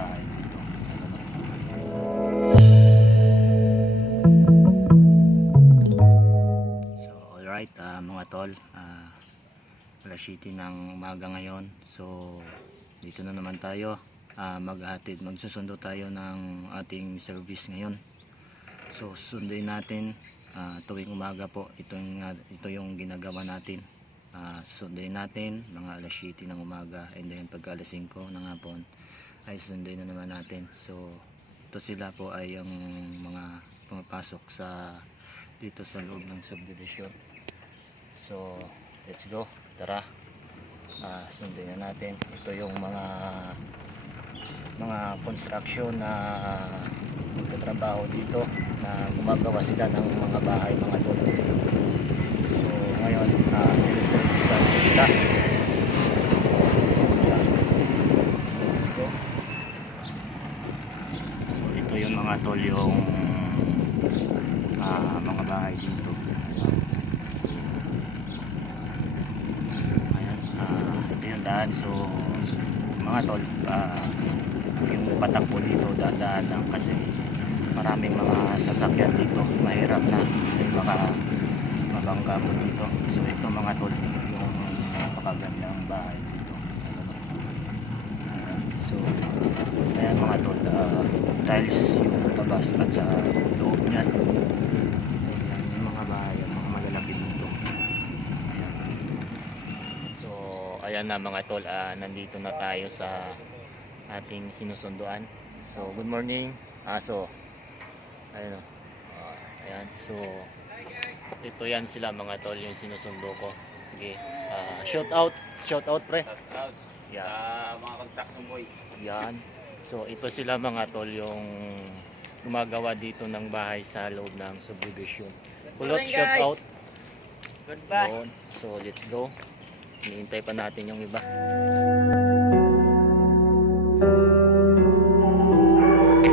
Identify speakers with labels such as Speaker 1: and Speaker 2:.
Speaker 1: bahay dito. So, alright, ah, mga tol. Uh, alas 7 ng umaga ngayon. So, dito na naman tayo. Ah, maghatid, magsusundo tayo ng ating service ngayon. So, sunduin natin ah, tuwing umaga po. Ito yung, ah, ito yung ginagawa natin. Ah, susunduin natin mga alas 7 ng umaga and then pagka alas 5 ng hapon ay sunduin na naman natin. So, ito sila po ay yung mga pumapasok sa dito sa loob ng subdivision. So, let's go. Tara. Ah, sundin na natin. Ito yung mga mga construction na nagtatrabaho dito na gumagawa sila ng mga bahay, mga doon. So, ngayon, uh, sinuservisan sila. Yan. So, let's go. So, ito yung mga tol yung ah, mga bahay dito. Ayan, ah, ito yung daan. So, mga tol, ah, yung patak po dito dadaan lang kasi maraming mga sasakyan dito. Mahirap na kasi baka mabangga po dito. So, ito mga tol, yung napakagandang bahay dito. So, ayan mga tol, ah, tiles yung labas at sa loob niyan. So, yan yung mga bahay, yung mga malalaki dito. Ayan. So, ayan na mga tol, ah, nandito na tayo sa ating sinusunduan. So, good morning. Aso. Ayan o. Ah, ayan. So, ito yan sila mga tol, yung sinusundo ko. Sige. ah, shout out. Shout out pre.
Speaker 2: Shoutout
Speaker 1: Yan.
Speaker 2: sa mga construction boy.
Speaker 1: Yan. So ito sila mga tol yung gumagawa dito ng bahay sa loob ng subdivision. Kulot shout out.
Speaker 2: Goodbye.
Speaker 1: Yun. So let's go. Hinihintay pa natin yung iba.